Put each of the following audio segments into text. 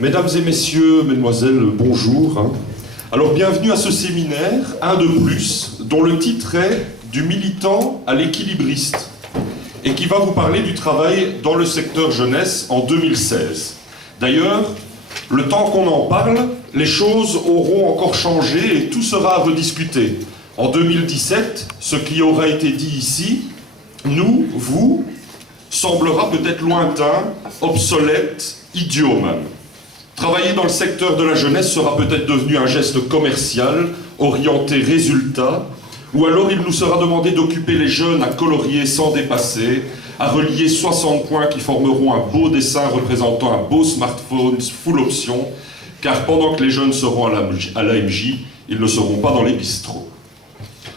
Mesdames et messieurs, mesdemoiselles, bonjour. Alors bienvenue à ce séminaire, un de plus, dont le titre est « Du militant à l'équilibriste » et qui va vous parler du travail dans le secteur jeunesse en 2016. D'ailleurs, le temps qu'on en parle, les choses auront encore changé et tout sera à rediscuter. En 2017, ce qui aura été dit ici, nous, vous, semblera peut-être lointain, obsolète, idiot même. Travailler dans le secteur de la jeunesse sera peut-être devenu un geste commercial, orienté résultat, ou alors il nous sera demandé d'occuper les jeunes à colorier sans dépasser, à relier 60 points qui formeront un beau dessin représentant un beau smartphone full option, car pendant que les jeunes seront à l'AMJ, ils ne seront pas dans les bistrots.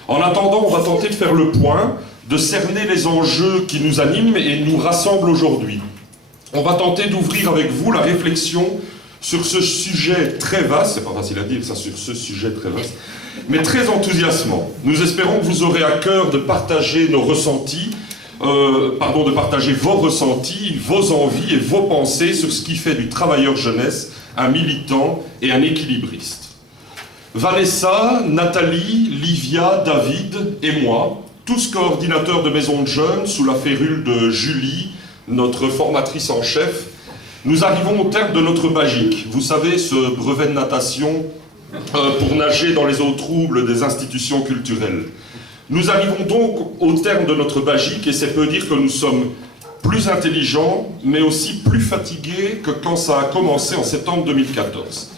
En attendant, on va tenter de faire le point, de cerner les enjeux qui nous animent et nous rassemblent aujourd'hui. On va tenter d'ouvrir avec vous la réflexion sur ce sujet très vaste, c'est pas facile à dire ça, sur ce sujet très vaste, mais très enthousiasmant. Nous espérons que vous aurez à cœur de partager nos ressentis, de partager vos ressentis, vos envies et vos pensées sur ce qui fait du travailleur jeunesse un militant et un équilibriste. Vanessa, Nathalie, Livia, David et moi, tous coordinateurs de maisons de jeunes sous la férule de Julie, notre formatrice en chef, nous arrivons au terme de notre BAGIC. Vous savez, ce brevet de natation pour nager dans les eaux troubles des institutions culturelles. Nous arrivons donc au terme de notre BAGIC et c'est peu dire que nous sommes plus intelligents, mais aussi plus fatigués que quand ça a commencé en septembre 2014.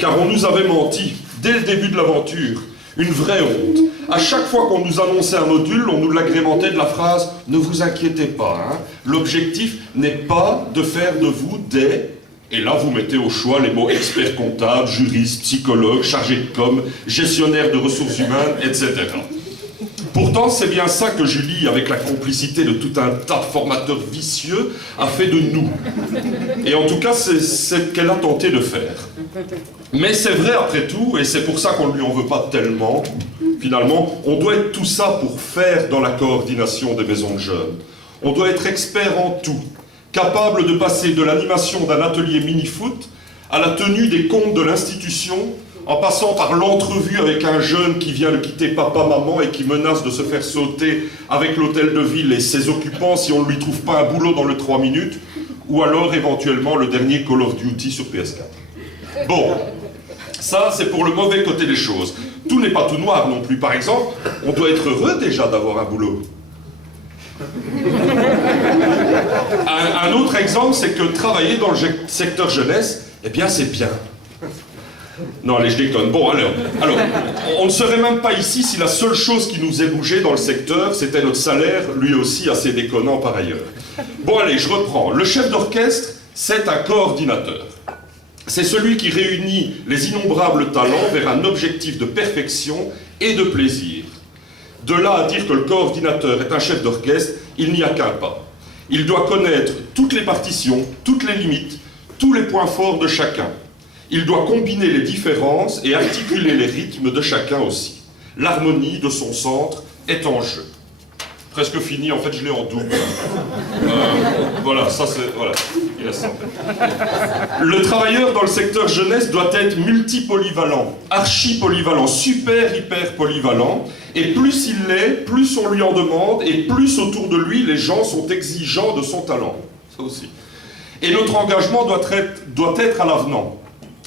Car on nous avait menti dès le début de l'aventure. Une vraie honte. À chaque fois qu'on nous annonçait un module, on nous l'agrémentait de la phrase « Ne vous inquiétez pas, hein, l'objectif n'est pas de faire de vous des... » Et là, vous mettez au choix les mots « expert comptable, juriste, psychologue, chargé de com, gestionnaire de ressources humaines, etc. » Pourtant, c'est bien ça que Julie, avec la complicité de tout un tas de formateurs vicieux, a fait de nous. Et en tout cas, c'est ce qu'elle a tenté de faire. Mais c'est vrai après tout, et c'est pour ça qu'on ne lui en veut pas tellement, finalement, on doit être tout ça pour faire dans la coordination des maisons de jeunes. On doit être expert en tout, capable de passer de l'animation d'un atelier mini-foot à la tenue des comptes de l'institution, en passant par l'entrevue avec un jeune qui vient de quitter papa-maman et qui menace de se faire sauter avec l'hôtel de ville et ses occupants si on ne lui trouve pas un boulot dans le 3 minutes, ou alors éventuellement le dernier Call of Duty sur PS4. Bon, ça c'est pour le mauvais côté des choses. Tout n'est pas tout noir non plus. Par exemple, on doit être heureux déjà d'avoir un boulot. Un autre exemple, c'est que travailler dans le secteur jeunesse, eh bien c'est bien. Non, allez, je déconne. Bon, alors, on ne serait même pas ici si la seule chose qui nous ébougeait dans le secteur, c'était notre salaire, lui aussi assez déconnant par ailleurs. Bon, allez, je reprends. Le chef d'orchestre, c'est un coordinateur. C'est celui qui réunit les innombrables talents vers un objectif de perfection et de plaisir. De là à dire que le coordinateur est un chef d'orchestre, il n'y a qu'un pas. Il doit connaître toutes les partitions, toutes les limites, tous les points forts de chacun. Il doit combiner les différences et articuler les rythmes de chacun aussi. L'harmonie de son centre est en jeu. Presque fini, en fait je l'ai en double. Voilà, ça c'est... Voilà, il a ça. Le travailleur dans le secteur jeunesse doit être multipolyvalent, archi-polyvalent, super hyper polyvalent. Et plus il l'est, plus on lui en demande et plus autour de lui les gens sont exigeants de son talent. Ça aussi. Et notre engagement doit être à l'avenant.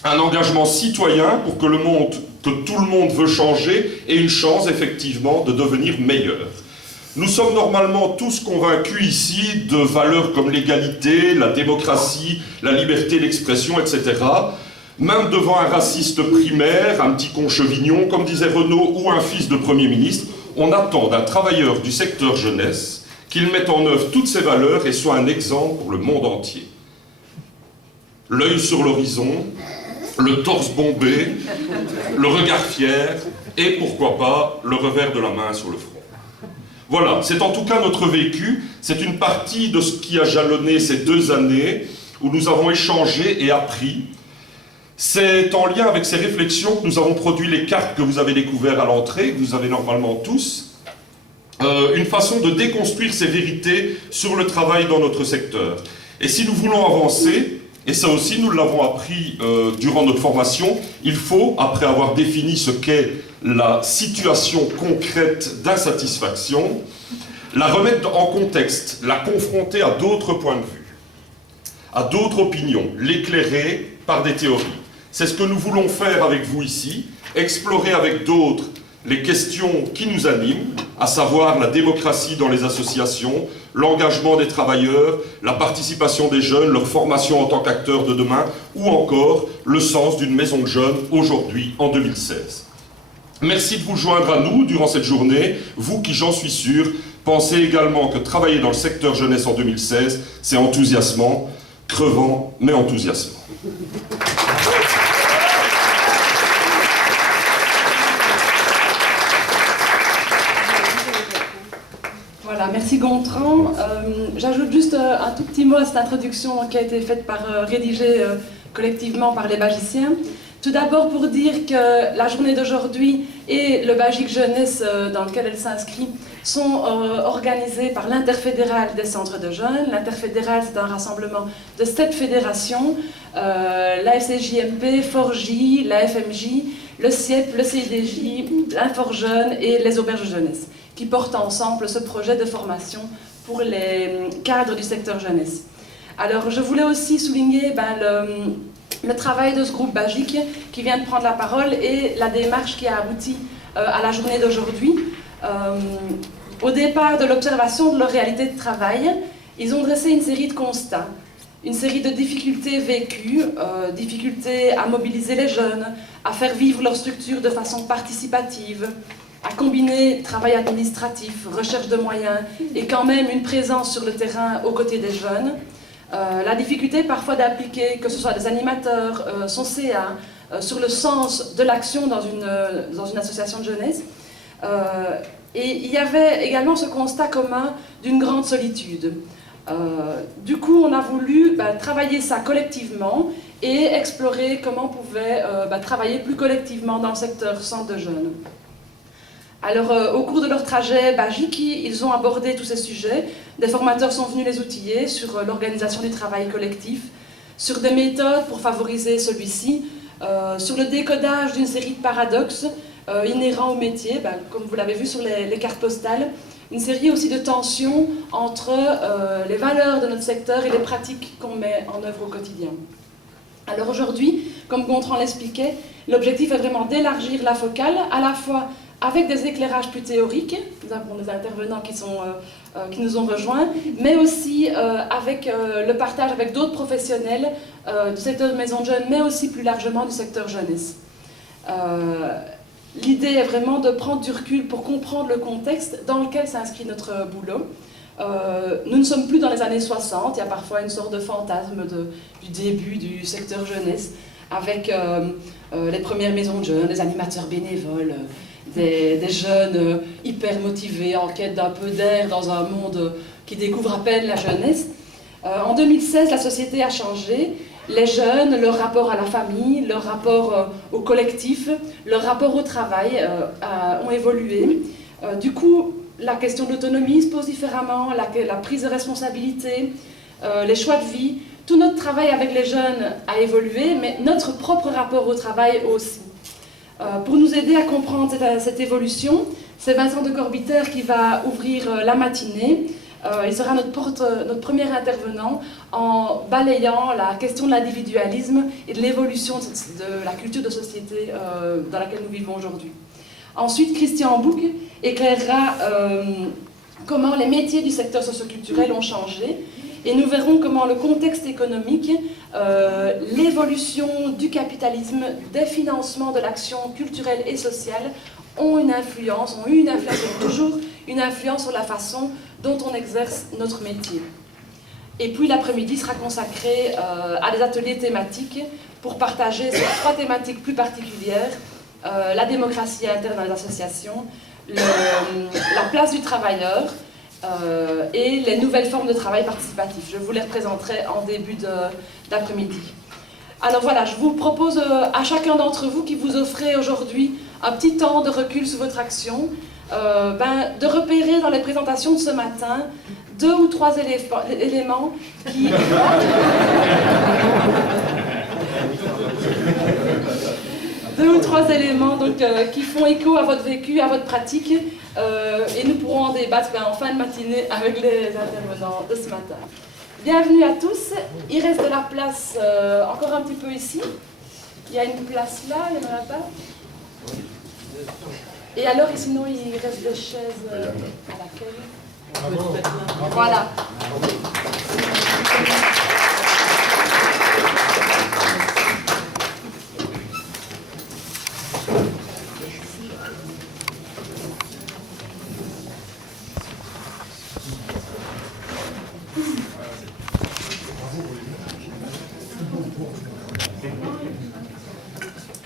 Un engagement citoyen pour que tout le monde veut changer ait une chance effectivement de devenir meilleur. Nous sommes normalement tous convaincus ici de valeurs comme l'égalité, la démocratie, la liberté d'expression, etc. Même devant un raciste primaire, un petit conchevignon, comme disait Renaud, ou un fils de Premier ministre, on attend d'un travailleur du secteur jeunesse qu'il mette en œuvre toutes ces valeurs et soit un exemple pour le monde entier. L'œil sur l'horizon, le torse bombé, le regard fier, et pourquoi pas, le revers de la main sur le front. Voilà, c'est en tout cas notre vécu, c'est une partie de ce qui a jalonné ces 2 années où nous avons échangé et appris. C'est en lien avec ces réflexions que nous avons produit les cartes que vous avez découvertes à l'entrée, que vous avez normalement tous, une façon de déconstruire ces vérités sur le travail dans notre secteur. Et si nous voulons avancer, Et ça aussi, nous l'avons appris durant notre formation. Il faut, après avoir défini ce qu'est la situation concrète d'insatisfaction, la remettre en contexte, la confronter à d'autres points de vue, à d'autres opinions, l'éclairer par des théories. C'est ce que nous voulons faire avec vous ici, explorer avec d'autres les questions qui nous animent, à savoir la démocratie dans les associations, l'engagement des travailleurs, la participation des jeunes, leur formation en tant qu'acteurs de demain, ou encore le sens d'une maison de jeunes aujourd'hui, en 2016. Merci de vous joindre à nous durant cette journée, vous qui, j'en suis sûr, pensez également que travailler dans le secteur jeunesse en 2016, c'est enthousiasmant, crevant, mais enthousiasmant. Voilà, merci Gontran. J'ajoute juste un tout petit mot à cette introduction qui a été faite rédigée collectivement par les Bagiciens. Tout d'abord pour dire que la journée d'aujourd'hui et le Bagic Jeunesse dans lequel elle s'inscrit sont organisés par l'Interfédéral des centres de jeunes. L'Interfédéral, c'est un rassemblement de 7 fédérations, la FCJMP, Forgy, la FMJ, le CIEP, le CIDJ, l'Inforjeune et les auberges de jeunesse, qui portent ensemble ce projet de formation pour les cadres du secteur jeunesse. Alors je voulais aussi souligner le travail de ce groupe Bagic qui vient de prendre la parole et la démarche qui a abouti à la journée d'aujourd'hui. Au départ de l'observation de leur réalité de travail, ils ont dressé une série de constats, une série de difficultés vécues, difficultés à mobiliser les jeunes, à faire vivre leur structure de façon participative, à combiner travail administratif, recherche de moyens et quand même une présence sur le terrain aux côtés des jeunes. La difficulté parfois d'appliquer, que ce soit des animateurs, son CA, sur le sens de l'action dans une association de jeunesse. Et il y avait également ce constat commun d'une grande solitude. Du coup, on a voulu travailler ça collectivement et explorer comment on pouvait travailler plus collectivement dans le secteur centre de jeunes. Alors, au cours de leur trajet Bagic, ils ont abordé tous ces sujets. Des formateurs sont venus les outiller sur l'organisation du travail collectif, sur des méthodes pour favoriser celui-ci, sur le décodage d'une série de paradoxes inhérents au métier, comme vous l'avez vu sur les cartes postales, une série aussi de tensions entre les valeurs de notre secteur et les pratiques qu'on met en œuvre au quotidien. Alors aujourd'hui, comme Gontran l'expliquait, l'objectif est vraiment d'élargir la focale, à la fois avec des éclairages plus théoriques, nous avons des intervenants qui nous ont rejoints, mais aussi avec le partage avec d'autres professionnels du secteur de maison de jeunes, mais aussi plus largement du secteur jeunesse. L'idée est vraiment de prendre du recul pour comprendre le contexte dans lequel s'inscrit notre boulot. Nous ne sommes plus dans les années 60, il y a parfois une sorte de fantasme du début du secteur jeunesse, avec les premières maisons de jeunes, des animateurs bénévoles, des jeunes hyper motivés, en quête d'un peu d'air dans un monde qui découvre à peine la jeunesse. En 2016, la société a changé. Les jeunes, leur rapport à la famille, leur rapport au collectif, leur rapport au travail ont évolué. Du coup, la question de l'autonomie se pose différemment, la prise de responsabilité, les choix de vie. Tout notre travail avec les jeunes a évolué, mais notre propre rapport au travail aussi. Pour nous aider à comprendre cette évolution, c'est Vincent de Corbiter qui va ouvrir la matinée. Il sera notre premier intervenant en balayant la question de l'individualisme et de l'évolution de la culture de société dans laquelle nous vivons aujourd'hui. Ensuite, Christian Bouc éclairera comment les métiers du secteur socioculturel ont changé et nous verrons comment le contexte économique, l'évolution du capitalisme, des financements de l'action culturelle et sociale ont eu une influence, toujours une influence sur la façon dont on exerce notre métier. Et puis l'après-midi sera consacré à des ateliers thématiques pour partager sur 3 thématiques plus particulières, la démocratie interne dans les associations, la place du travailleur et les nouvelles formes de travail participatif. Je vous les représenterai en début d'après-midi. Alors voilà, je vous propose à chacun d'entre vous qui vous offrez aujourd'hui un petit temps de recul sur votre action, de repérer dans les présentations de ce matin 2 ou 3 éléments qui... trois éléments donc, qui font écho à votre vécu, à votre pratique, et nous pourrons en débattre en fin de matinée avec les intervenants de ce matin. Bienvenue à tous. Il reste de la place encore un petit peu ici. Il y a une place là, il y en a là-bas. Et alors, sinon, il reste des chaises à l'accueil. Voilà.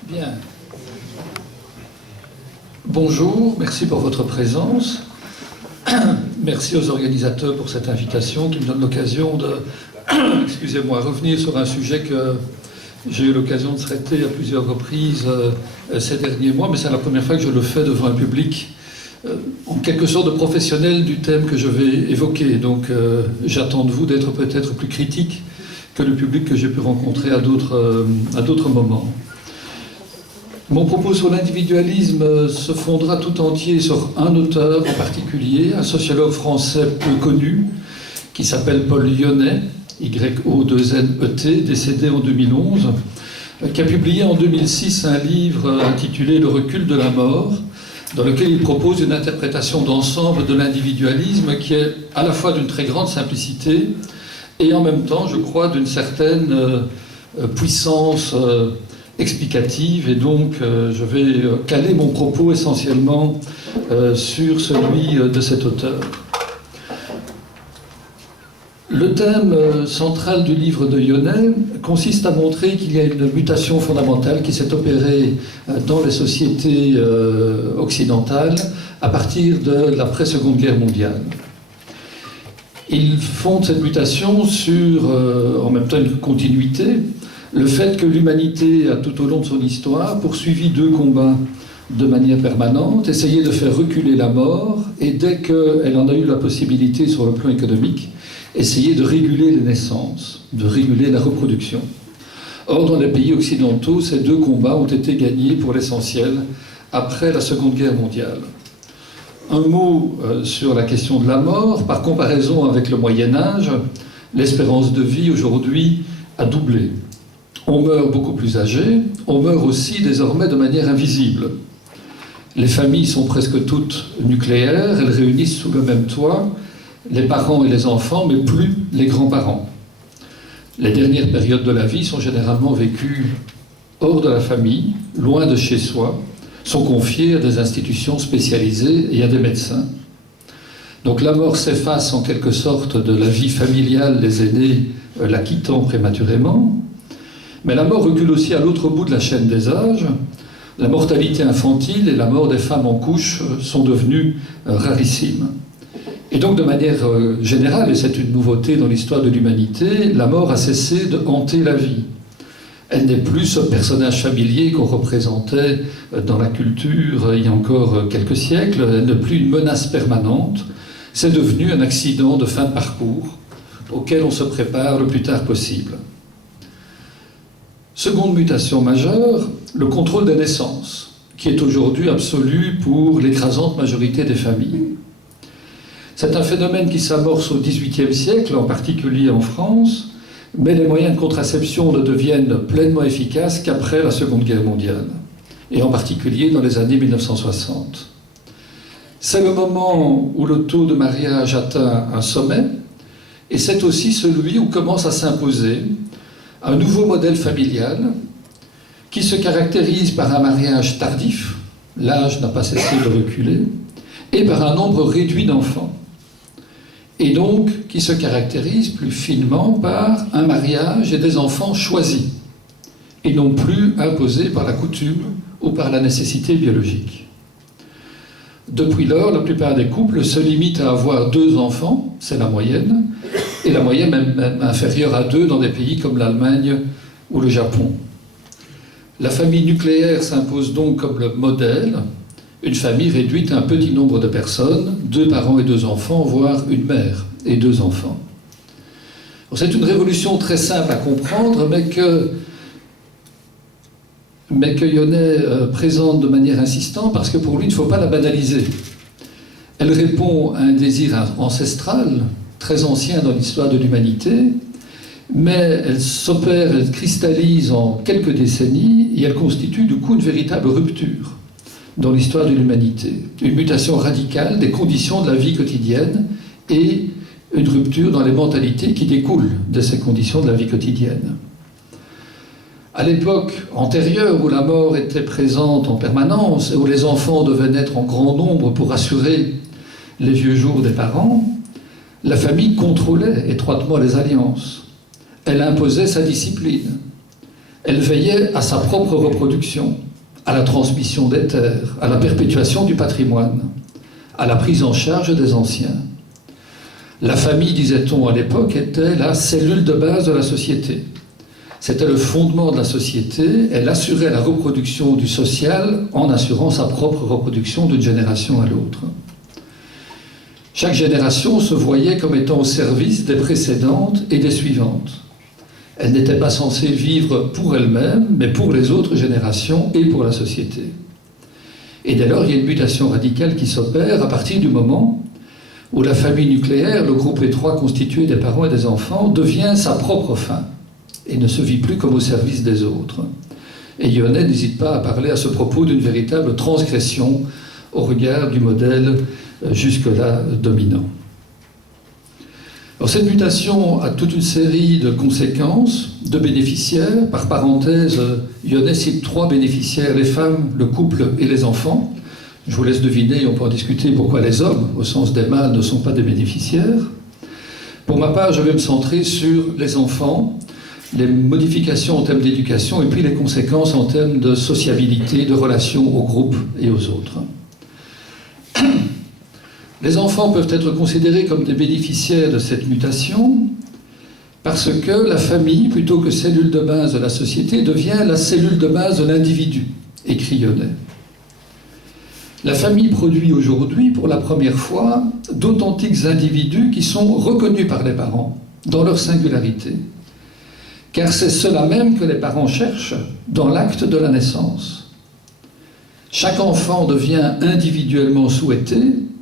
Bien. Bonjour, merci pour votre présence. Merci aux organisateurs pour cette invitation qui me donne l'occasion de, excusez-moi, revenir sur un sujet que j'ai eu l'occasion de traiter à plusieurs reprises ces derniers mois, mais c'est la première fois que je le fais devant un public en quelque sorte de professionnel du thème que je vais évoquer. Donc j'attends de vous d'être peut-être plus critique que le public que j'ai pu rencontrer à d'autres moments. Mon propos sur l'individualisme se fondera tout entier sur un auteur en particulier, un sociologue français peu connu, qui s'appelle Paul Yonet, Y-O-2-N-E-T, décédé en 2011, qui a publié en 2006 un livre intitulé « Le recul de la mort », dans lequel il propose une interprétation d'ensemble de l'individualisme qui est à la fois d'une très grande simplicité et en même temps, je crois, d'une certaine puissance explicative, et donc je vais caler mon propos essentiellement sur celui de cet auteur. Le thème central du livre de Yonet consiste à montrer qu'il y a une mutation fondamentale qui s'est opérée dans les sociétés occidentales à partir de l'après-Seconde Guerre mondiale. Il fonde cette mutation sur, en même temps, une continuité, le fait que l'humanité a tout au long de son histoire poursuivi deux combats de manière permanente, essayé de faire reculer la mort, et dès qu'elle en a eu la possibilité sur le plan économique, essayer de réguler les naissances, de réguler la reproduction. Or, dans les pays occidentaux, ces deux combats ont été gagnés pour l'essentiel après la Seconde Guerre mondiale. Un mot sur la question de la mort. Par comparaison avec le Moyen-Âge, l'espérance de vie aujourd'hui a doublé. On meurt beaucoup plus âgé, on meurt aussi désormais de manière invisible. Les familles sont presque toutes nucléaires, elles réunissent sous le même toit les parents et les enfants, mais plus les grands-parents. Les dernières périodes de la vie sont généralement vécues hors de la famille, loin de chez soi, sont confiées à des institutions spécialisées et à des médecins. Donc la mort s'efface en quelque sorte de la vie familiale des aînés, la quittant prématurément, mais la mort recule aussi à l'autre bout de la chaîne des âges. La mortalité infantile et la mort des femmes en couche sont devenues rarissimes. Et donc, de manière générale, et c'est une nouveauté dans l'histoire de l'humanité, la mort a cessé de hanter la vie. Elle n'est plus ce personnage familier qu'on représentait dans la culture il y a encore quelques siècles. Elle n'est plus une menace permanente. C'est devenu un accident de fin de parcours auquel on se prépare le plus tard possible. Seconde mutation majeure, le contrôle des naissances, qui est aujourd'hui absolu pour l'écrasante majorité des familles. C'est un phénomène qui s'amorce au XVIIIe siècle, en particulier en France, mais les moyens de contraception ne deviennent pleinement efficaces qu'après la Seconde Guerre mondiale, et en particulier dans les années 1960. C'est le moment où le taux de mariage atteint un sommet, et c'est aussi celui où commence à s'imposer un nouveau modèle familial qui se caractérise par un mariage tardif, l'âge n'a pas cessé de reculer, et par un nombre réduit d'enfants. Et donc qui se caractérise plus finement par un mariage et des enfants choisis, et non plus imposés par la coutume ou par la nécessité biologique. Depuis lors, la plupart des couples se limitent à avoir 2 enfants, c'est la moyenne, et la moyenne même inférieure à 2 dans des pays comme l'Allemagne ou le Japon. La famille nucléaire s'impose donc comme le modèle, une famille réduite à un petit nombre de personnes, 2 parents et 2 enfants, voire une mère et 2 enfants. C'est une révolution très simple à comprendre, mais que mais que Yonnet présente de manière insistante parce que pour lui, il ne faut pas la banaliser. Elle répond à un désir ancestral, très ancien dans l'histoire de l'humanité, mais elle s'opère, elle cristallise en quelques décennies et elle constitue du coup une véritable rupture dans l'histoire de l'humanité. Une mutation radicale des conditions de la vie quotidienne et une rupture dans les mentalités qui découlent de ces conditions de la vie quotidienne. À l'époque antérieure où la mort était présente en permanence et où les enfants devaient naître en grand nombre pour assurer les vieux jours des parents, la famille contrôlait étroitement les alliances. Elle imposait sa discipline. Elle veillait à sa propre reproduction, à la transmission des terres, à la perpétuation du patrimoine, à la prise en charge des anciens. La famille, disait-on à l'époque, était la cellule de base de la société. C'était le fondement de la société. Elle assurait la reproduction du social en assurant sa propre reproduction d'une génération à l'autre. Chaque génération se voyait comme étant au service des précédentes et des suivantes. Elle n'était pas censée vivre pour elle-même, mais pour les autres générations et pour la société. Et dès lors, il y a une mutation radicale qui s'opère à partir du moment où la famille nucléaire, le groupe étroit constitué des parents et des enfants, devient sa propre fin et ne se vit plus comme au service des autres. Et Yonnet n'hésite pas à parler à ce propos d'une véritable transgression au regard du modèle jusque-là dominant. Alors, cette mutation a toute une série de conséquences, de bénéficiaires. Par parenthèse, Yonnet cite 3 bénéficiaires, les femmes, le couple et les enfants. Je vous laisse deviner, on peut en discuter pourquoi les hommes, au sens des mâles, ne sont pas des bénéficiaires. Pour ma part, je vais me centrer sur les enfants, les modifications en termes d'éducation et puis les conséquences en termes de sociabilité, de relation au groupe et aux autres. Les enfants peuvent être considérés comme des bénéficiaires de cette mutation parce que la famille, plutôt que cellule de base de la société, devient la cellule de base de l'individu, écrit Yonnet. La famille produit aujourd'hui, pour la première fois, d'authentiques individus qui sont reconnus par les parents dans leur singularité. Car c'est cela même que les parents cherchent dans l'acte de la naissance. Chaque enfant devient individuellement souhaité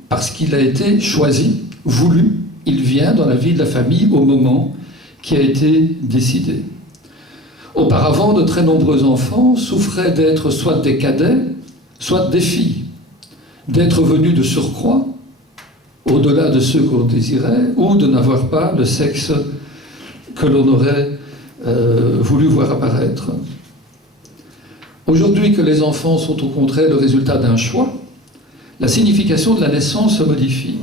parce qu'il a été choisi, voulu. Il vient dans la vie de la famille au moment qui a été décidé. Auparavant, de très nombreux enfants souffraient d'être soit des cadets, soit des filles, d'être venus de surcroît, au-delà de ceux qu'on désirait, ou de n'avoir pas le sexe que l'on aurait voulu voir apparaître. Aujourd'hui que les enfants sont au contraire le résultat d'un choix, la signification de la naissance se modifie.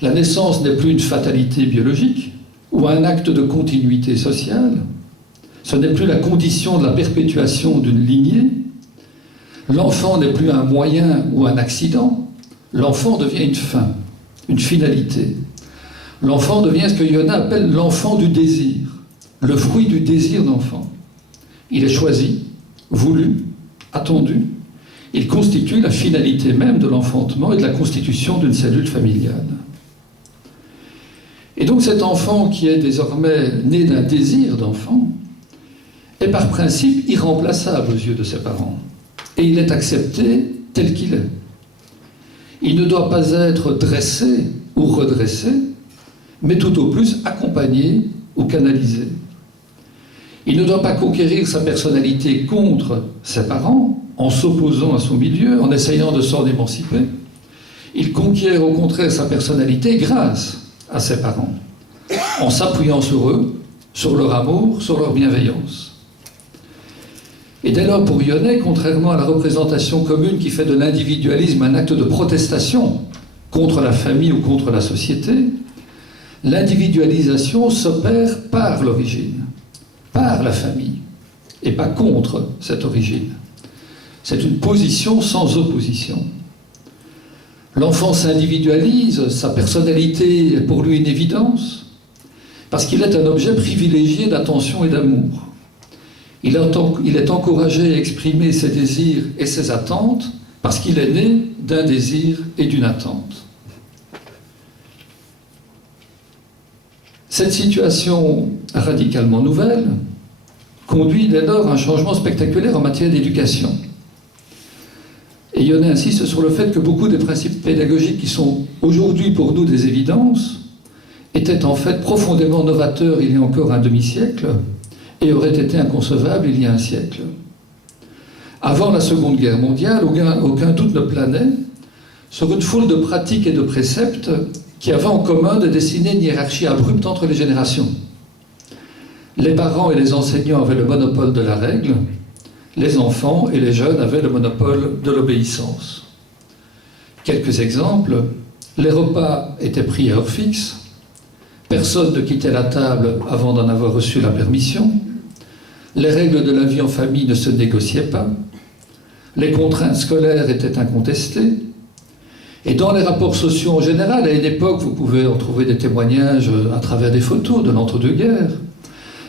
La naissance n'est plus une fatalité biologique ou un acte de continuité sociale. Ce n'est plus la condition de la perpétuation d'une lignée. L'enfant n'est plus un moyen ou un accident. L'enfant devient une fin, une finalité. L'enfant devient ce que Yonnet appelle l'enfant du désir, le fruit du désir d'enfant. Il est choisi, voulu, attendu. Il constitue la finalité même de l'enfantement et de la constitution d'une cellule familiale. Et donc cet enfant qui est désormais né d'un désir d'enfant est par principe irremplaçable aux yeux de ses parents. Et il est accepté tel qu'il est. Il ne doit pas être dressé ou redressé, mais tout au plus accompagné ou canalisé. Il ne doit pas conquérir sa personnalité contre ses parents, en s'opposant à son milieu, en essayant de s'en émanciper. Il conquiert au contraire sa personnalité grâce à ses parents, en s'appuyant sur eux, sur leur amour, sur leur bienveillance. Et dès lors, pour Yonnet, contrairement à la représentation commune qui fait de l'individualisme un acte de protestation contre la famille ou contre la société, l'individualisation s'opère par l'origine, par la famille, et pas contre cette origine. C'est une position sans opposition. L'enfant s'individualise, sa personnalité est pour lui une évidence, parce qu'il est un objet privilégié d'attention et d'amour. Il est encouragé à exprimer ses désirs et ses attentes, parce qu'il est né d'un désir et d'une attente. Cette situation radicalement nouvelle conduit dès lors à un changement spectaculaire en matière d'éducation. Et Yonnet insiste sur le fait que beaucoup des principes pédagogiques qui sont aujourd'hui pour nous des évidences étaient en fait profondément novateurs il y a encore un demi-siècle et auraient été inconcevables il y a un siècle. Avant la Seconde Guerre mondiale, aucun doute ne planait sur une foule de pratiques et de préceptes qui avaient en commun de dessiner une hiérarchie abrupte entre les générations. Les parents et les enseignants avaient le monopole de la règle, les enfants et les jeunes avaient le monopole de l'obéissance. Quelques exemples. Les repas étaient pris à heure fixe, personne ne quittait la table avant d'en avoir reçu la permission, les règles de la vie en famille ne se négociaient pas, les contraintes scolaires étaient incontestées, et dans les rapports sociaux en général, à une époque, vous pouvez en trouver des témoignages à travers des photos de l'entre-deux-guerres,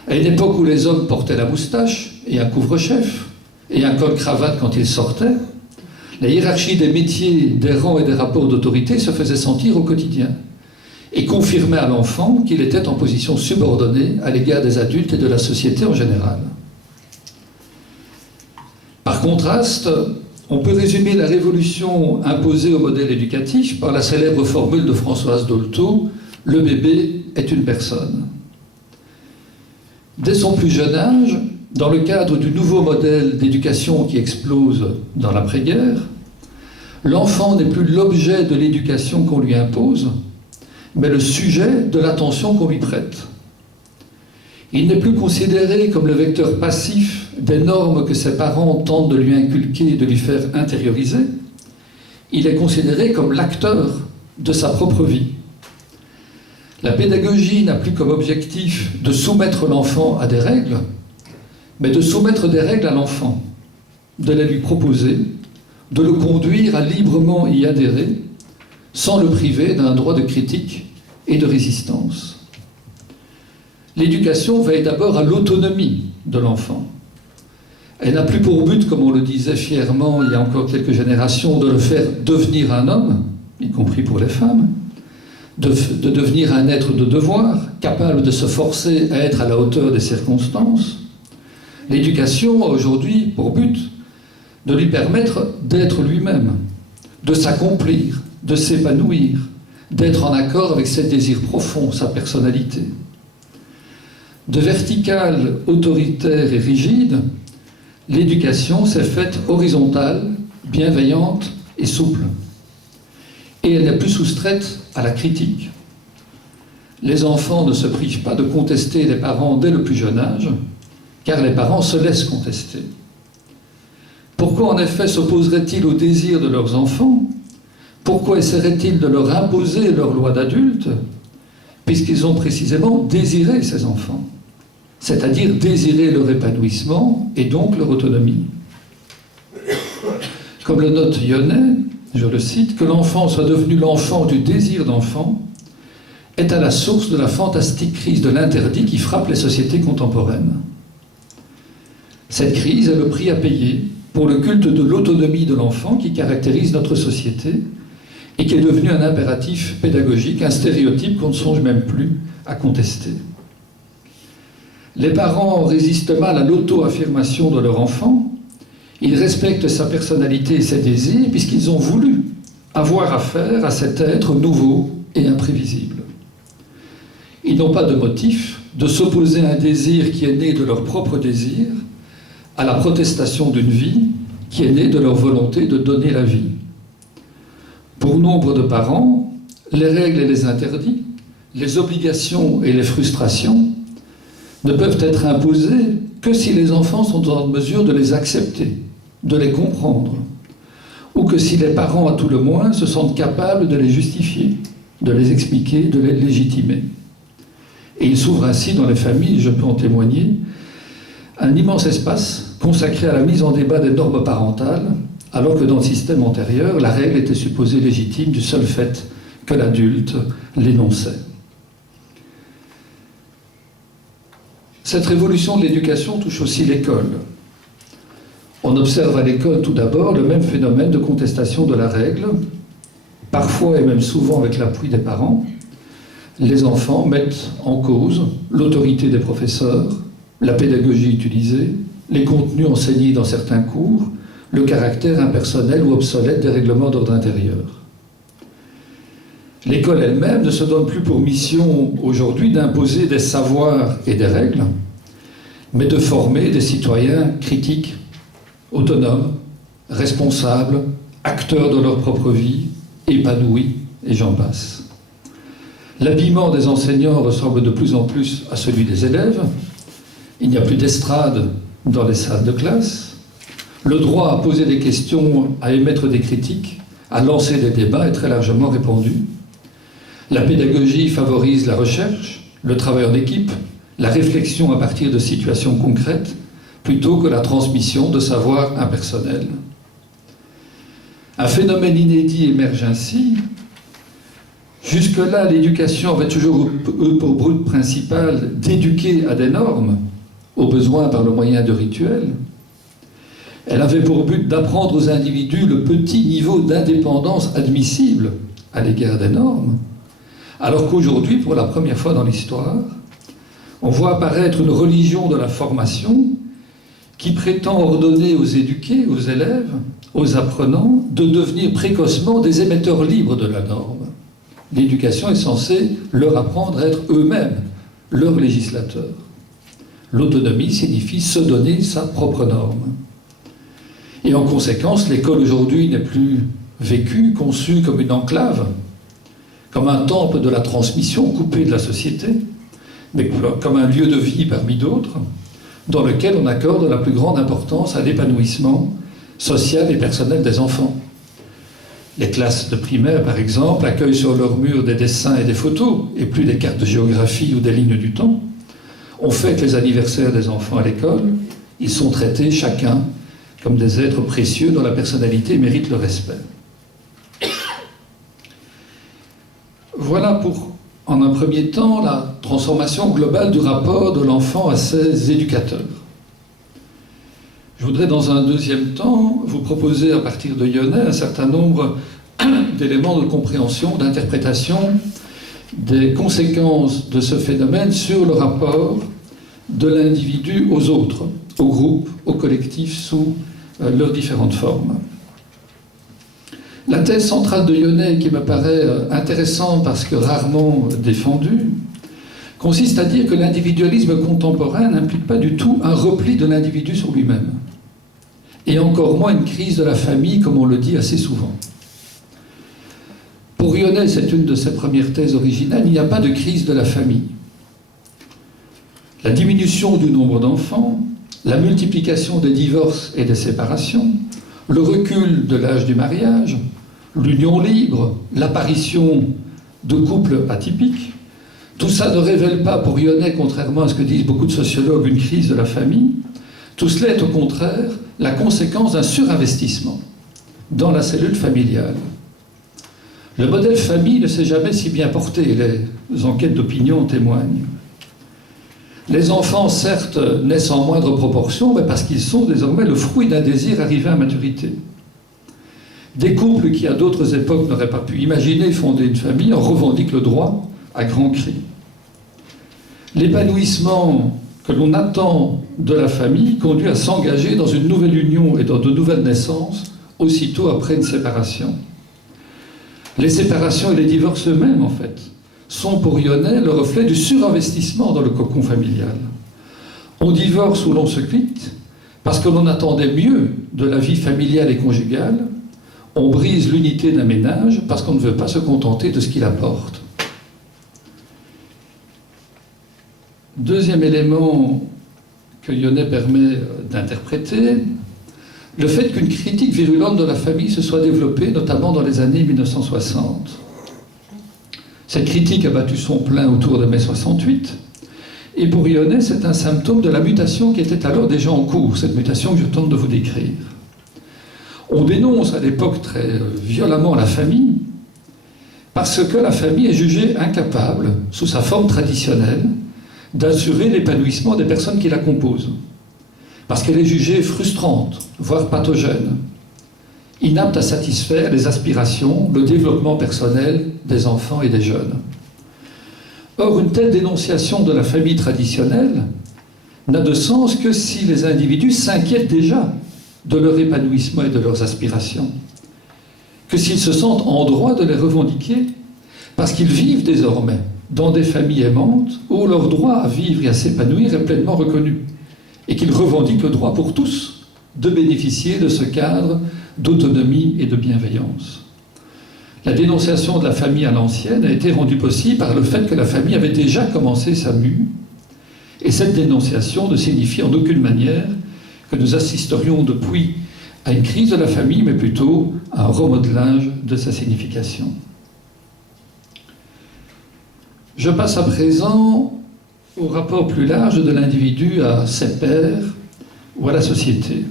à une époque où les hommes portaient la moustache et un couvre-chef, et un col-cravate quand ils sortaient, la hiérarchie des métiers, des rangs et des rapports d'autorité se faisait sentir au quotidien et confirmait à l'enfant qu'il était en position subordonnée à l'égard des adultes et de la société en général. Par contraste, on peut résumer la révolution imposée au modèle éducatif par la célèbre formule de Françoise Dolto « Le bébé est une personne ». Dès son plus jeune âge, dans le cadre du nouveau modèle d'éducation qui explose dans l'après-guerre, l'enfant n'est plus l'objet de l'éducation qu'on lui impose, mais le sujet de l'attention qu'on lui prête. Il n'est plus considéré comme le vecteur passif des normes que ses parents tentent de lui inculquer et de lui faire intérioriser. Il est considéré comme l'acteur de sa propre vie. La pédagogie n'a plus comme objectif de soumettre l'enfant à des règles, mais de soumettre des règles à l'enfant, de les lui proposer, de le conduire à librement y adhérer, sans le priver d'un droit de critique et de résistance. L'éducation veille d'abord à l'autonomie de l'enfant. Elle n'a plus pour but, comme on le disait fièrement il y a encore quelques générations, de le faire devenir un homme, y compris pour les femmes, de devenir un être de devoir, capable de se forcer à être à la hauteur des circonstances. L'éducation a aujourd'hui pour but de lui permettre d'être lui-même, de s'accomplir, de s'épanouir, d'être en accord avec ses désirs profonds, sa personnalité. De verticale, autoritaire et rigide, l'éducation s'est faite horizontale, bienveillante et souple. Et elle n'est plus soustraite à la critique. Les enfants ne se privent pas de contester les parents dès le plus jeune âge, car les parents se laissent contester. Pourquoi en effet s'opposeraient-ils aux désirs de leurs enfants? Pourquoi essaieraient-ils de leur imposer leur loi d'adulte? Puisqu'ils ont précisément désiré ces enfants, c'est-à-dire désiré leur épanouissement et donc leur autonomie. Comme le note Yonnet, je le cite, « que l'enfant soit devenu l'enfant du désir d'enfant est à la source de la fantastique crise de l'interdit qui frappe les sociétés contemporaines. Cette crise est le prix à payer pour le culte de l'autonomie de l'enfant qui caractérise notre société et qui est devenu un impératif pédagogique, un stéréotype qu'on ne songe même plus à contester. Les parents résistent mal à l'auto-affirmation de leur enfant. Ils respectent sa personnalité et ses désirs puisqu'ils ont voulu avoir affaire à cet être nouveau et imprévisible. Ils n'ont pas de motif de s'opposer à un désir qui est né de leur propre désir, à la protestation d'une vie qui est née de leur volonté de donner la vie. Pour nombre de parents, les règles et les interdits, les obligations et les frustrations ne peuvent être imposées que si les enfants sont en mesure de les accepter, de les comprendre, ou que si les parents, à tout le moins, se sentent capables de les justifier, de les expliquer, de les légitimer. Et il s'ouvre ainsi dans les familles, je peux en témoigner, un immense espace consacré à la mise en débat des normes parentales, alors que dans le système antérieur, la règle était supposée légitime du seul fait que l'adulte l'énonçait. Cette révolution de l'éducation touche aussi l'école. On observe à l'école tout d'abord le même phénomène de contestation de la règle, parfois et même souvent avec l'appui des parents. Les enfants mettent en cause l'autorité des professeurs, la pédagogie utilisée, les contenus enseignés dans certains cours, le caractère impersonnel ou obsolète des règlements d'ordre intérieur. L'école elle-même ne se donne plus pour mission aujourd'hui d'imposer des savoirs et des règles, mais de former des citoyens critiques, autonomes, responsables, acteurs de leur propre vie, épanouis, et j'en passe. L'habillement des enseignants ressemble de plus en plus à celui des élèves. Il n'y a plus d'estrade dans les salles de classe. Le droit à poser des questions, à émettre des critiques, à lancer des débats est très largement répandu. La pédagogie favorise la recherche, le travail en équipe, la réflexion à partir de situations concrètes, plutôt que la transmission de savoirs impersonnels. Un phénomène inédit émerge ainsi. Jusque-là, l'éducation avait toujours eu pour but principal d'éduquer à des normes, au besoin par le moyen de rituels. Elle avait pour but d'apprendre aux individus le petit niveau d'indépendance admissible à l'égard des normes, alors qu'aujourd'hui, pour la première fois dans l'histoire, on voit apparaître une religion de la formation qui prétend ordonner aux éduqués, aux élèves, aux apprenants, de devenir précocement des émetteurs libres de la norme. L'éducation est censée leur apprendre à être eux-mêmes leurs législateurs. L'autonomie signifie se donner sa propre norme. Et en conséquence, l'école aujourd'hui n'est plus vécue, conçue comme une enclave, comme un temple de la transmission coupé de la société, mais comme un lieu de vie parmi d'autres, dans lequel on accorde la plus grande importance à l'épanouissement social et personnel des enfants. Les classes de primaire, par exemple, accueillent sur leurs murs des dessins et des photos, et plus des cartes de géographie ou des lignes du temps. On fête les anniversaires des enfants à l'école. Ils sont traités chacun comme des êtres précieux dont la personnalité mérite le respect. Voilà pour, en un premier temps, la transformation globale du rapport de l'enfant à ses éducateurs. Je voudrais dans un deuxième temps vous proposer à partir de Yonnet un certain nombre d'éléments de compréhension, d'interprétation des conséquences de ce phénomène sur le rapport de l'individu aux autres, au groupe, au collectif sous leurs différentes formes. La thèse centrale de Yonnet, qui me paraît intéressante parce que rarement défendue, consiste à dire que l'individualisme contemporain n'implique pas du tout un repli de l'individu sur lui-même, et encore moins une crise de la famille, comme on le dit assez souvent. Pour Yonnet, c'est une de ses premières thèses originales, il n'y a pas de crise de la famille. La diminution du nombre d'enfants, la multiplication des divorces et des séparations, le recul de l'âge du mariage, l'union libre, l'apparition de couples atypiques, tout ça ne révèle pas pour Yonnet, contrairement à ce que disent beaucoup de sociologues, une crise de la famille. Tout cela est au contraire la conséquence d'un surinvestissement dans la cellule familiale. Le modèle famille ne s'est jamais si bien porté, les enquêtes d'opinion en témoignent. Les enfants, certes, naissent en moindre proportion, mais parce qu'ils sont désormais le fruit d'un désir arrivé à maturité. Des couples qui, à d'autres époques, n'auraient pas pu imaginer fonder une famille en revendiquent le droit à grands cris. L'épanouissement que l'on attend de la famille conduit à s'engager dans une nouvelle union et dans de nouvelles naissances aussitôt après une séparation. Les séparations et les divorces eux-mêmes, en fait, sont pour Yonnet le reflet du surinvestissement dans le cocon familial. On divorce ou l'on se quitte parce que l'on attendait mieux de la vie familiale et conjugale. On brise l'unité d'un ménage parce qu'on ne veut pas se contenter de ce qu'il apporte. Deuxième élément que Yonnet permet d'interpréter, le fait qu'une critique virulente de la famille se soit développée, notamment dans les années 1960. Cette critique a battu son plein autour de mai 68, et pour Yonnet, c'est un symptôme de la mutation qui était alors déjà en cours, cette mutation que je tente de vous décrire. On dénonce à l'époque très violemment la famille, parce que la famille est jugée incapable, sous sa forme traditionnelle, d'assurer l'épanouissement des personnes qui la composent. Parce qu'elle est jugée frustrante, voire pathogène, inapte à satisfaire les aspirations, le développement personnel des enfants et des jeunes. Or, une telle dénonciation de la famille traditionnelle n'a de sens que si les individus s'inquiètent déjà de leur épanouissement et de leurs aspirations, que s'ils se sentent en droit de les revendiquer, parce qu'ils vivent désormais dans des familles aimantes où leur droit à vivre et à s'épanouir est pleinement reconnu, et qu'ils revendiquent le droit pour tous de bénéficier de ce cadre d'autonomie et de bienveillance. La dénonciation de la famille à l'ancienne a été rendue possible par le fait que la famille avait déjà commencé sa mue, et cette dénonciation ne signifie en aucune manière que nous assisterions depuis à une crise de la famille, mais plutôt à un remodelage de sa signification. Je passe à présent au rapport plus large de l'individu à ses pairs ou à la société.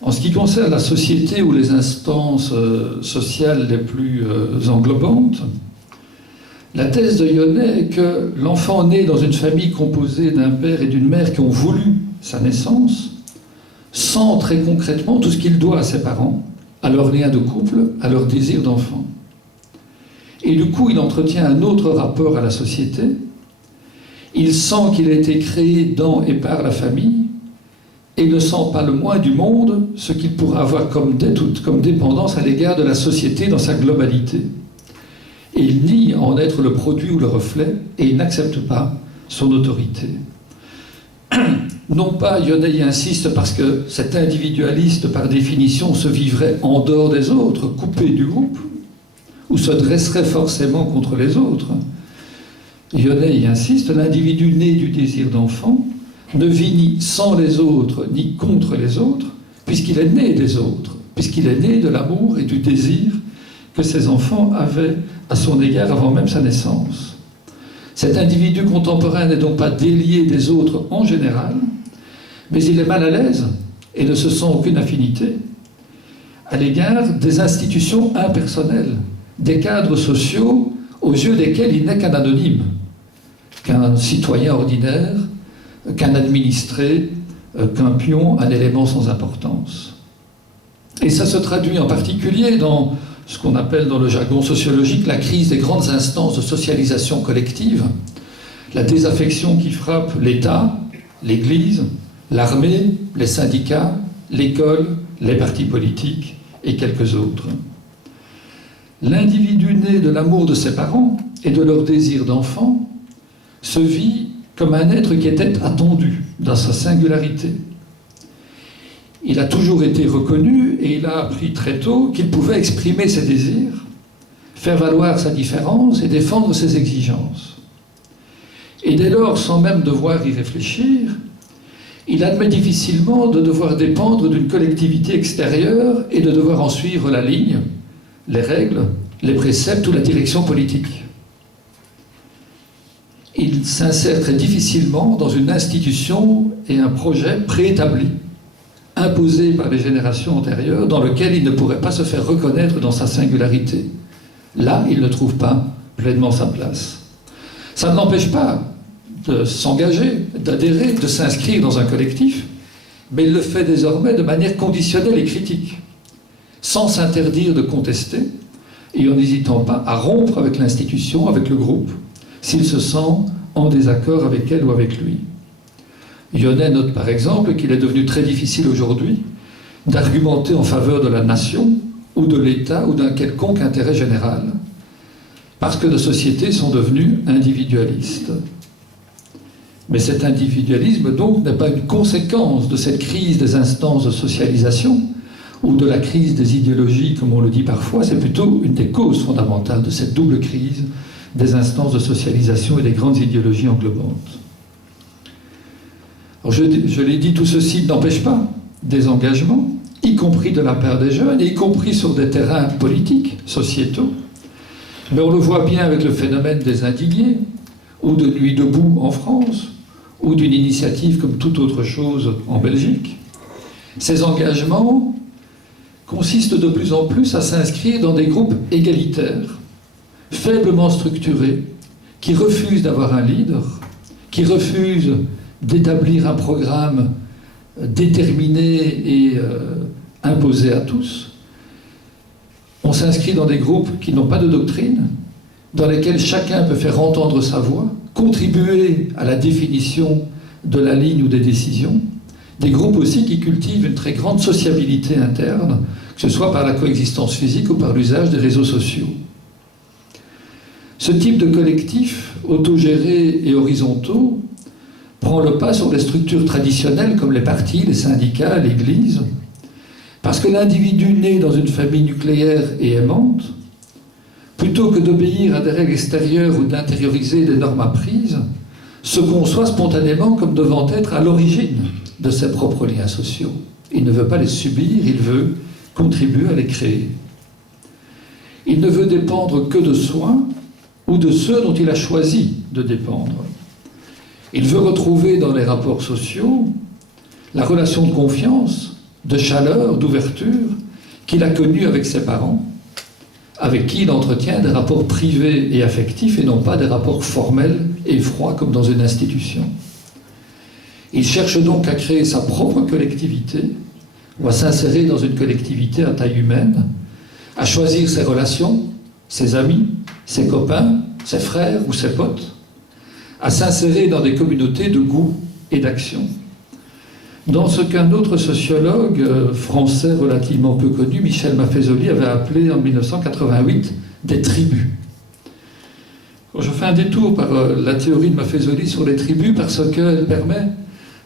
En ce qui concerne la société ou les instances sociales les plus englobantes, la thèse de Yonnet est que l'enfant né dans une famille composée d'un père et d'une mère qui ont voulu sa naissance sent très concrètement tout ce qu'il doit à ses parents, à leur lien de couple, à leur désir d'enfant. Et du coup, il entretient un autre rapport à la société. Il sent qu'il a été créé dans et par la famille, et ne sent pas le moins du monde ce qu'il pourra avoir comme dette ou comme dépendance à l'égard de la société dans sa globalité. Et il nie en être le produit ou le reflet, et il n'accepte pas son autorité. Non pas, Yonnet y insiste, parce que cet individualiste, par définition, se vivrait en dehors des autres, coupé du groupe, ou se dresserait forcément contre les autres. Yonnet y insiste, l'individu né du désir d'enfant ne vit ni sans les autres, ni contre les autres, puisqu'il est né des autres, puisqu'il est né de l'amour et du désir que ses enfants avaient à son égard avant même sa naissance. Cet individu contemporain n'est donc pas délié des autres en général, mais il est mal à l'aise et ne se sent aucune affinité à l'égard des institutions impersonnelles, des cadres sociaux aux yeux desquels il n'est qu'un anonyme, qu'un citoyen ordinaire, qu'un administré, qu'un pion, un élément sans importance. Et ça se traduit en particulier dans ce qu'on appelle dans le jargon sociologique la crise des grandes instances de socialisation collective, la désaffection qui frappe l'État, l'Église, l'armée, les syndicats, l'école, les partis politiques et quelques autres. L'individu né de l'amour de ses parents et de leur désir d'enfant se vit comme un être qui était attendu dans sa singularité. Il a toujours été reconnu et il a appris très tôt qu'il pouvait exprimer ses désirs, faire valoir sa différence et défendre ses exigences. Et dès lors, sans même devoir y réfléchir, il admet difficilement de devoir dépendre d'une collectivité extérieure et de devoir en suivre la ligne, les règles, les préceptes ou la direction politique. Il s'insère très difficilement dans une institution et un projet préétabli, imposé par les générations antérieures, dans lequel il ne pourrait pas se faire reconnaître dans sa singularité. Là, il ne trouve pas pleinement sa place. Ça ne l'empêche pas de s'engager, d'adhérer, de s'inscrire dans un collectif, mais il le fait désormais de manière conditionnelle et critique, sans s'interdire de contester, et en n'hésitant pas à rompre avec l'institution, avec le groupe, s'il se sent en désaccord avec elle ou avec lui. Yonnet note par exemple qu'il est devenu très difficile aujourd'hui d'argumenter en faveur de la nation ou de l'État ou d'un quelconque intérêt général, parce que nos sociétés sont devenues individualistes. Mais cet individualisme donc n'est pas une conséquence de cette crise des instances de socialisation ou de la crise des idéologies, comme on le dit parfois, c'est plutôt une des causes fondamentales de cette double crise des instances de socialisation et des grandes idéologies englobantes. Alors je l'ai dit, tout ceci n'empêche pas des engagements, y compris de la part des jeunes, y compris sur des terrains politiques, sociétaux. Mais on le voit bien avec le phénomène des indignés, ou de Nuit debout en France, ou d'une initiative comme toute autre chose en Belgique. Ces engagements consistent de plus en plus à s'inscrire dans des groupes égalitaires, faiblement structurés, qui refusent d'avoir un leader, qui refusent d'établir un programme déterminé et imposé à tous. On s'inscrit dans des groupes qui n'ont pas de doctrine, dans lesquels chacun peut faire entendre sa voix, contribuer à la définition de la ligne ou des décisions, des groupes aussi qui cultivent une très grande sociabilité interne, que ce soit par la coexistence physique ou par l'usage des réseaux sociaux. Ce type de collectifs, autogérés et horizontaux, prend le pas sur les structures traditionnelles comme les partis, les syndicats, l'Église, parce que l'individu né dans une famille nucléaire et aimante, plutôt que d'obéir à des règles extérieures ou d'intérioriser des normes apprises, se conçoit spontanément comme devant être à l'origine de ses propres liens sociaux. Il ne veut pas les subir, il veut contribuer à les créer. Il ne veut dépendre que de soi ou de ceux dont il a choisi de dépendre. Il veut retrouver dans les rapports sociaux la relation de confiance, de chaleur, d'ouverture qu'il a connue avec ses parents, avec qui il entretient des rapports privés et affectifs et non pas des rapports formels et froids comme dans une institution. Il cherche donc à créer sa propre collectivité ou à s'insérer dans une collectivité à taille humaine, à choisir ses relations, ses amis, ses copains, ses frères ou ses potes, à s'insérer dans des communautés de goût et d'action. Dans ce qu'un autre sociologue français relativement peu connu, Michel Maffezoli, avait appelé en 1988 des tribus. Je fais un détour par la théorie de Maffezoli sur les tribus parce qu'elle permet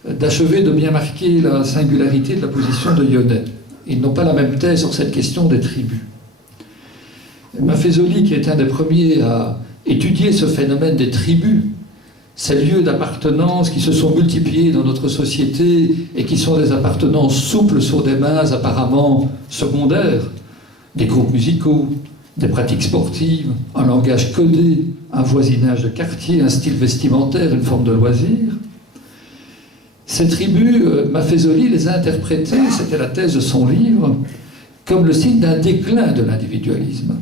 d'achever de bien marquer la singularité de la position de Yonnet. Ils n'ont pas la même thèse sur cette question des tribus. Maffezoli, qui est un des premiers à étudier ce phénomène des tribus, ces lieux d'appartenance qui se sont multipliés dans notre société et qui sont des appartenances souples sur des bases apparemment secondaires, des groupes musicaux, des pratiques sportives, un langage codé, un voisinage de quartier, un style vestimentaire, une forme de loisir. Ces tribus, Maffezoli les a interprétées, c'était la thèse de son livre, comme le signe d'un déclin de l'individualisme.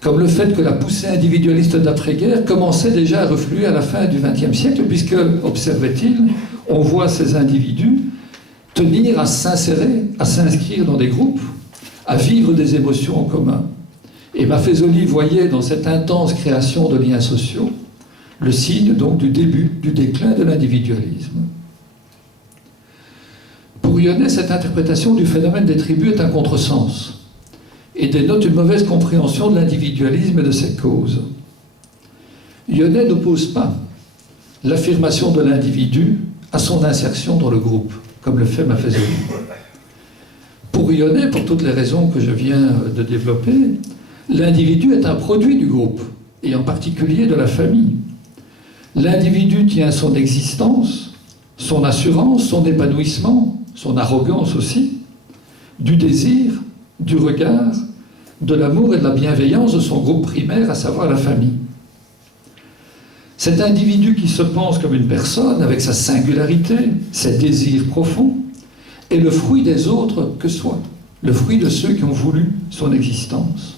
Comme le fait que la poussée individualiste d'après-guerre commençait déjà à refluer à la fin du XXe siècle, puisque, observait-il, on voit ces individus tenir à s'insérer, à s'inscrire dans des groupes, à vivre des émotions en commun. Et Maffezoli voyait dans cette intense création de liens sociaux le signe donc du début du déclin de l'individualisme. Pour Yonnet, cette interprétation du phénomène des tribus est un contresens et dénote une mauvaise compréhension de l'individualisme et de ses causes. Yonnet n'oppose pas l'affirmation de l'individu à son insertion dans le groupe, comme le fait Maffezoli. Pour Yonnet, pour toutes les raisons que je viens de développer, l'individu est un produit du groupe, et en particulier de la famille. L'individu tient son existence, son assurance, son épanouissement, son arrogance aussi, du désir, du regard, de l'amour et de la bienveillance de son groupe primaire, à savoir la famille. Cet individu qui se pense comme une personne, avec sa singularité, ses désirs profonds, est le fruit des autres que soi, le fruit de ceux qui ont voulu son existence.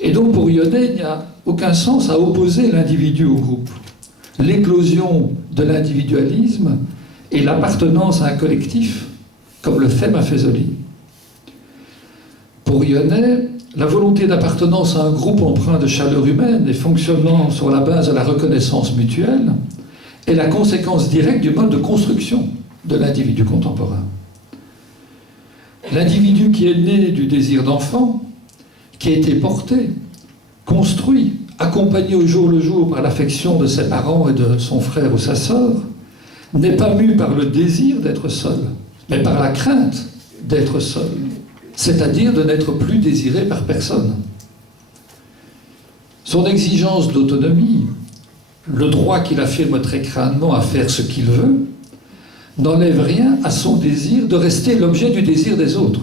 Et donc pour Yonnet, il n'y a aucun sens à opposer l'individu au groupe. L'éclosion de l'individualisme et l'appartenance à un collectif, comme le fait Maffezoli. Pour Yonnet, la volonté d'appartenance à un groupe empreint de chaleur humaine et fonctionnant sur la base de la reconnaissance mutuelle est la conséquence directe du mode de construction de l'individu contemporain. L'individu qui est né du désir d'enfant, qui a été porté, construit, accompagné au jour le jour par l'affection de ses parents et de son frère ou sa sœur, n'est pas mu par le désir d'être seul, mais par la crainte d'être seul, c'est-à-dire de n'être plus désiré par personne. Son exigence d'autonomie, le droit qu'il affirme très crânement à faire ce qu'il veut, n'enlève rien à son désir de rester l'objet du désir des autres,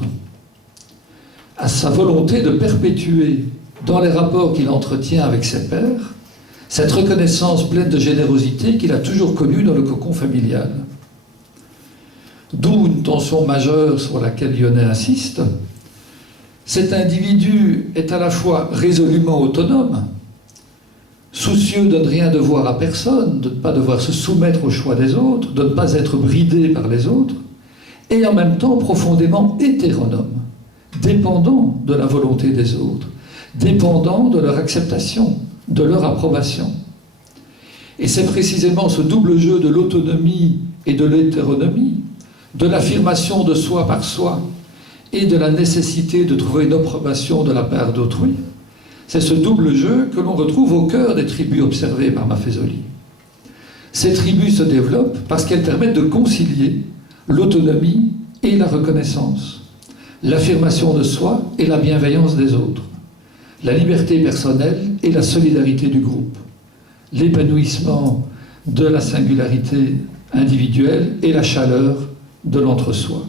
à sa volonté de perpétuer, dans les rapports qu'il entretient avec ses pairs, cette reconnaissance pleine de générosité qu'il a toujours connue dans le cocon familial. D'où une tension majeure sur laquelle Yonnet insiste. Cet individu est à la fois résolument autonome, soucieux de ne rien devoir à personne, de ne pas devoir se soumettre au choix des autres, de ne pas être bridé par les autres, et en même temps profondément hétéronome, dépendant de la volonté des autres, dépendant de leur acceptation, de leur approbation. Et c'est précisément ce double jeu de l'autonomie et de l'hétéronomie, de l'affirmation de soi par soi et de la nécessité de trouver une approbation de la part d'autrui. C'est ce double jeu que l'on retrouve au cœur des tribus observées par Maffezoli. Ces tribus se développent parce qu'elles permettent de concilier l'autonomie et la reconnaissance, l'affirmation de soi et la bienveillance des autres, la liberté personnelle et la solidarité du groupe, l'épanouissement de la singularité individuelle et la chaleur de l'entre-soi.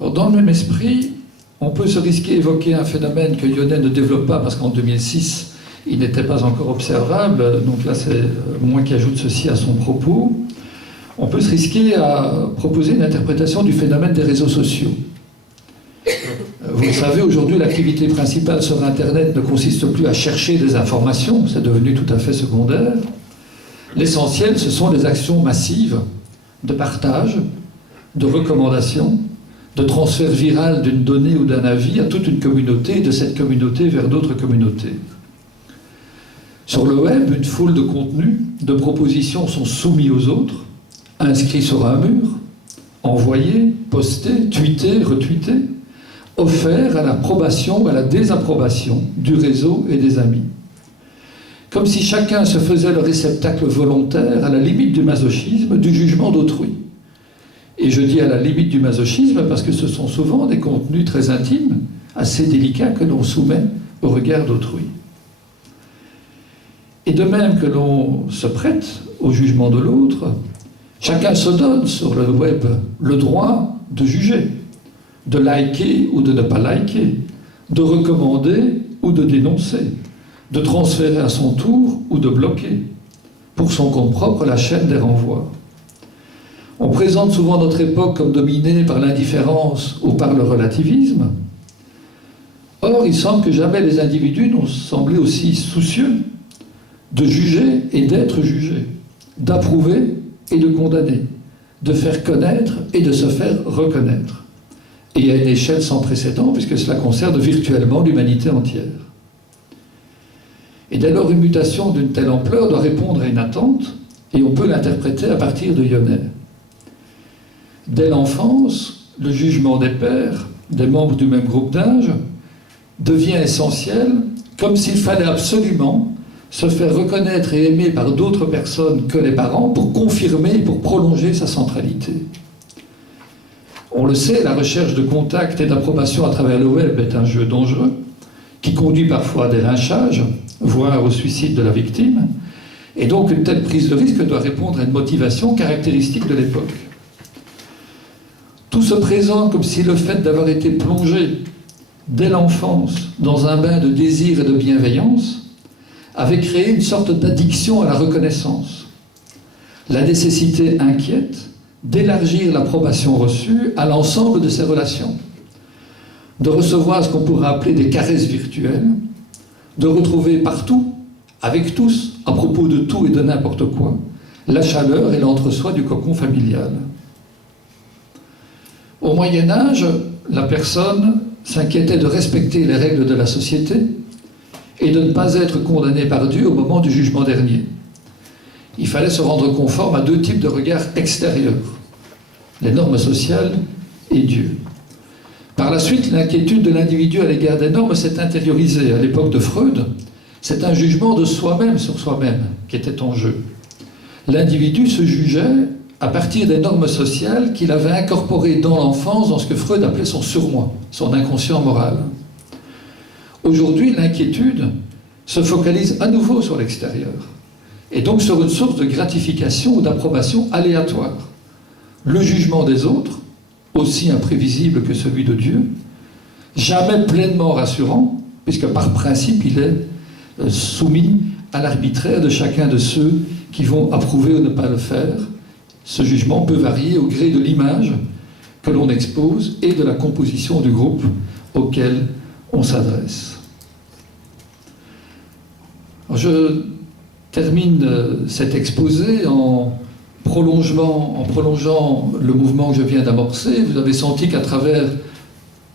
Dans le même esprit, on peut se risquer d'évoquer un phénomène que Yonnet ne développe pas parce qu'en 2006, il n'était pas encore observable, donc là c'est moi qui ajoute ceci à son propos. On peut se risquer à proposer une interprétation du phénomène des réseaux sociaux. Vous le savez, aujourd'hui, l'activité principale sur Internet ne consiste plus à chercher des informations, c'est devenu tout à fait secondaire. L'essentiel, ce sont les actions massives de partage, de recommandation, de transfert viral d'une donnée ou d'un avis à toute une communauté et de cette communauté vers d'autres communautés. Sur le web, une foule de contenus, de propositions sont soumis aux autres, inscrits sur un mur, envoyés, postés, tweetés, retweetés, offerts à l'approbation ou à la désapprobation du réseau et des amis. Comme si chacun se faisait le réceptacle volontaire à la limite du masochisme, du jugement d'autrui. Et je dis à la limite du masochisme parce que ce sont souvent des contenus très intimes, assez délicats que l'on soumet au regard d'autrui. Et de même que l'on se prête au jugement de l'autre, chacun se donne sur le web le droit de juger, de liker ou de ne pas liker, de recommander ou de dénoncer, de transférer à son tour ou de bloquer, pour son compte propre, la chaîne des renvois. On présente souvent notre époque comme dominée par l'indifférence ou par le relativisme. Or, il semble que jamais les individus n'ont semblé aussi soucieux de juger et d'être jugés, d'approuver et de condamner, de faire connaître et de se faire reconnaître. Et à une échelle sans précédent, puisque cela concerne virtuellement l'humanité entière. Et dès lors, une mutation d'une telle ampleur doit répondre à une attente, et on peut l'interpréter à partir de Yonnet. Dès l'enfance, le jugement des pairs, des membres du même groupe d'âge, devient essentiel, comme s'il fallait absolument se faire reconnaître et aimer par d'autres personnes que les parents pour confirmer et pour prolonger sa centralité. On le sait, la recherche de contact et d'approbation à travers le web est un jeu dangereux, qui conduit parfois à des lynchages, voire au suicide de la victime, et donc une telle prise de risque doit répondre à une motivation caractéristique de l'époque. Tout se présente comme si le fait d'avoir été plongé dès l'enfance dans un bain de désir et de bienveillance avait créé une sorte d'addiction à la reconnaissance. La nécessité inquiète d'élargir l'approbation reçue à l'ensemble de ses relations, de recevoir ce qu'on pourrait appeler des caresses virtuelles, de retrouver partout, avec tous, à propos de tout et de n'importe quoi, la chaleur et l'entre-soi du cocon familial. Au Moyen-Âge, la personne s'inquiétait de respecter les règles de la société et de ne pas être condamnée par Dieu au moment du jugement dernier. Il fallait se rendre conforme à deux types de regards extérieurs, les normes sociales et Dieu. Par la suite, l'inquiétude de l'individu à l'égard des normes s'est intériorisée. À l'époque de Freud, c'est un jugement de soi-même sur soi-même qui était en jeu. L'individu se jugeait à partir des normes sociales qu'il avait incorporées dans l'enfance dans ce que Freud appelait son surmoi, son inconscient moral. Aujourd'hui, l'inquiétude se focalise à nouveau sur l'extérieur, et donc sur une source de gratification ou d'approbation aléatoire. Le jugement des autres, aussi imprévisible que celui de Dieu, jamais pleinement rassurant, puisque par principe il est soumis à l'arbitraire de chacun de ceux qui vont approuver ou ne pas le faire. Ce jugement peut varier au gré de l'image que l'on expose et de la composition du groupe auquel on s'adresse. Je termine cet exposé en prolongeant le mouvement que je viens d'amorcer. Vous avez senti qu'à travers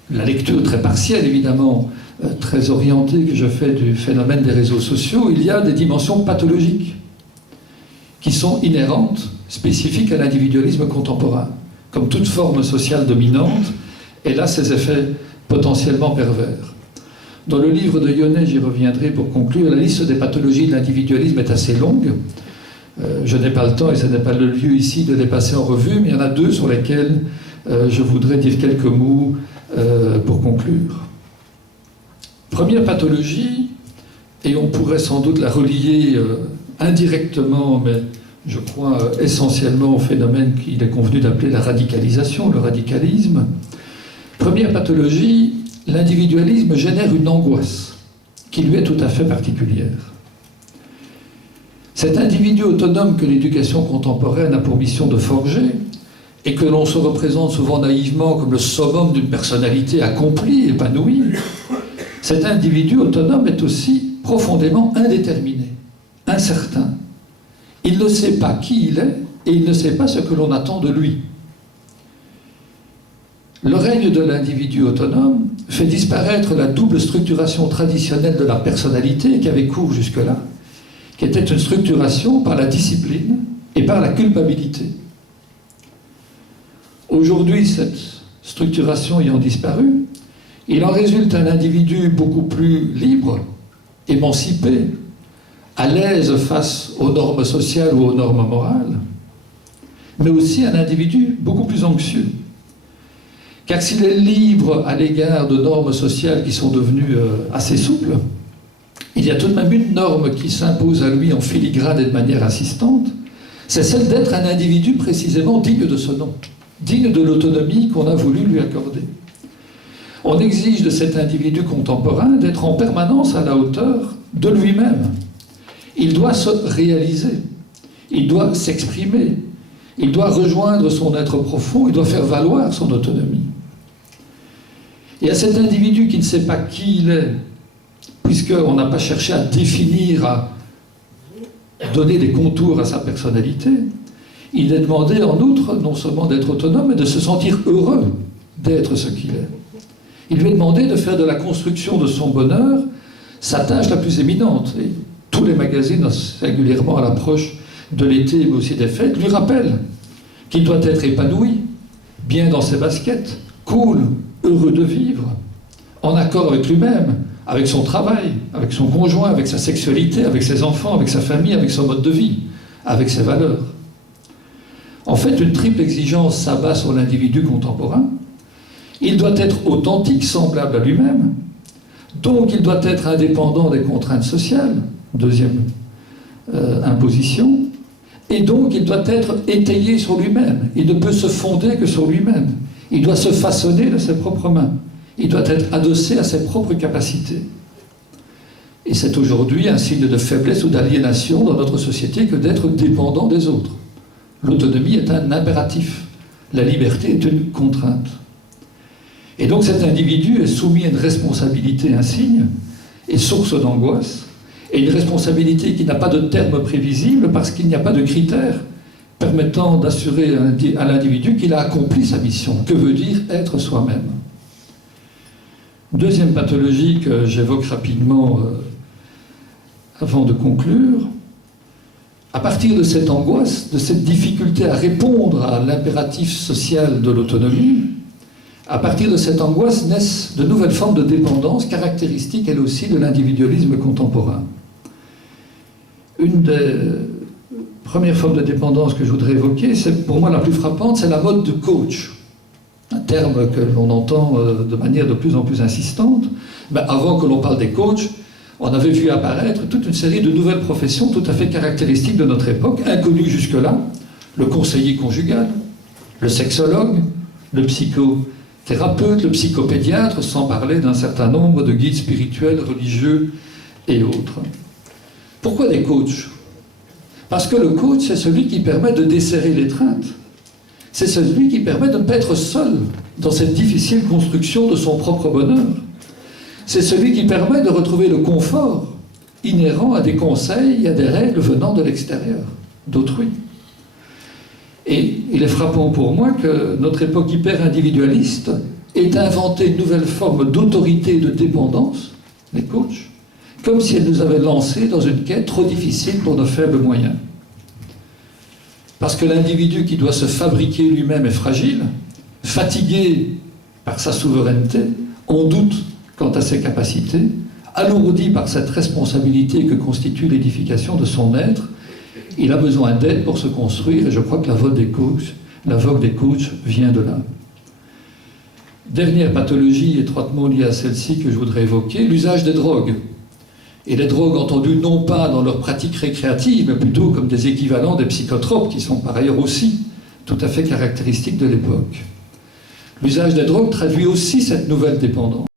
la lecture très partielle, évidemment, très orienté que je fais du phénomène des réseaux sociaux, il y a des dimensions pathologiques qui sont inhérentes, spécifiques à l'individualisme contemporain. Comme toute forme sociale dominante, elle a ses effets potentiellement pervers. Dans le livre de Yonnet, j'y reviendrai pour conclure, la liste des pathologies de l'individualisme est assez longue. Je n'ai pas le temps et ce n'est pas le lieu ici de les passer en revue, mais il y en a deux sur lesquels je voudrais dire quelques mots pour conclure. Première pathologie, et on pourrait sans doute la relier indirectement, mais je crois essentiellement au phénomène qu'il est convenu d'appeler la radicalisation, le radicalisme. Première pathologie, l'individualisme génère une angoisse qui lui est tout à fait particulière. Cet individu autonome que l'éducation contemporaine a pour mission de forger, et que l'on se représente souvent naïvement comme le summum d'une personnalité accomplie, épanouie, cet individu autonome est aussi profondément indéterminé, incertain. Il ne sait pas qui il est et il ne sait pas ce que l'on attend de lui. Le règne de l'individu autonome fait disparaître la double structuration traditionnelle de la personnalité qui avait cours jusque-là, qui était une structuration par la discipline et par la culpabilité. Aujourd'hui, cette structuration ayant disparu, il en résulte un individu beaucoup plus libre, émancipé, à l'aise face aux normes sociales ou aux normes morales, mais aussi un individu beaucoup plus anxieux. Car s'il est libre à l'égard de normes sociales qui sont devenues assez souples, il y a tout de même une norme qui s'impose à lui en filigrane et de manière assistante, c'est celle d'être un individu précisément digne de ce nom, digne de l'autonomie qu'on a voulu lui accorder. On exige de cet individu contemporain d'être en permanence à la hauteur de lui-même. Il doit se réaliser, il doit s'exprimer, il doit rejoindre son être profond, il doit faire valoir son autonomie. Et à cet individu qui ne sait pas qui il est, puisqu'on n'a pas cherché à définir, à donner des contours à sa personnalité, il est demandé en outre non seulement d'être autonome, mais de se sentir heureux d'être ce qu'il est. Il lui est demandé de faire de la construction de son bonheur sa tâche la plus éminente. Et tous les magazines, singulièrement à l'approche de l'été, mais aussi des fêtes, lui rappellent qu'il doit être épanoui, bien dans ses baskets, cool, heureux de vivre, en accord avec lui-même, avec son travail, avec son conjoint, avec sa sexualité, avec ses enfants, avec sa famille, avec son mode de vie, avec ses valeurs. En fait, une triple exigence s'abat sur l'individu contemporain. Il doit être authentique, semblable à lui-même, donc il doit être indépendant des contraintes sociales, deuxième imposition, et donc il doit être étayé sur lui-même. Il ne peut se fonder que sur lui-même. Il doit se façonner de ses propres mains. Il doit être adossé à ses propres capacités. Et c'est aujourd'hui un signe de faiblesse ou d'aliénation dans notre société que d'être dépendant des autres. L'autonomie est un impératif. La liberté est une contrainte. Et donc cet individu est soumis à une responsabilité insigne et source d'angoisse, et une responsabilité qui n'a pas de terme prévisible parce qu'il n'y a pas de critères permettant d'assurer à l'individu qu'il a accompli sa mission. Que veut dire être soi-même? Deuxième pathologie que j'évoque rapidement avant de conclure, à partir de cette angoisse, de cette difficulté à répondre à l'impératif social de l'autonomie, à partir de cette angoisse naissent de nouvelles formes de dépendance caractéristiques, elles aussi, de l'individualisme contemporain. Une des premières formes de dépendance que je voudrais évoquer, c'est pour moi la plus frappante, c'est la mode de coach. Un terme que l'on entend de manière de plus en plus insistante. Mais avant que l'on parle des coachs, on avait vu apparaître toute une série de nouvelles professions tout à fait caractéristiques de notre époque, inconnues jusque-là. Le conseiller conjugal, le sexologue, le psychothérapeute, le psychopédiatre, sans parler d'un certain nombre de guides spirituels, religieux et autres. Pourquoi des coachs? Parce que le coach, c'est celui qui permet de desserrer l'étreinte. C'est celui qui permet de ne pas être seul dans cette difficile construction de son propre bonheur. C'est celui qui permet de retrouver le confort inhérent à des conseils et à des règles venant de l'extérieur, d'autrui. Et il est frappant pour moi que notre époque hyper-individualiste ait inventé une nouvelle forme d'autorité et de dépendance les coachs, comme si elles nous avaient lancés dans une quête trop difficile pour nos faibles moyens. Parce que l'individu qui doit se fabriquer lui-même est fragile, fatigué par sa souveraineté, on doute quant à ses capacités, alourdi par cette responsabilité que constitue l'édification de son être, il a besoin d'aide pour se construire, et je crois que la vogue des coachs vient de là. Dernière pathologie étroitement liée à celle-ci que je voudrais évoquer, l'usage des drogues. Et les drogues entendues non pas dans leur pratique récréative, mais plutôt comme des équivalents des psychotropes, qui sont par ailleurs aussi tout à fait caractéristiques de l'époque. L'usage des drogues traduit aussi cette nouvelle dépendance.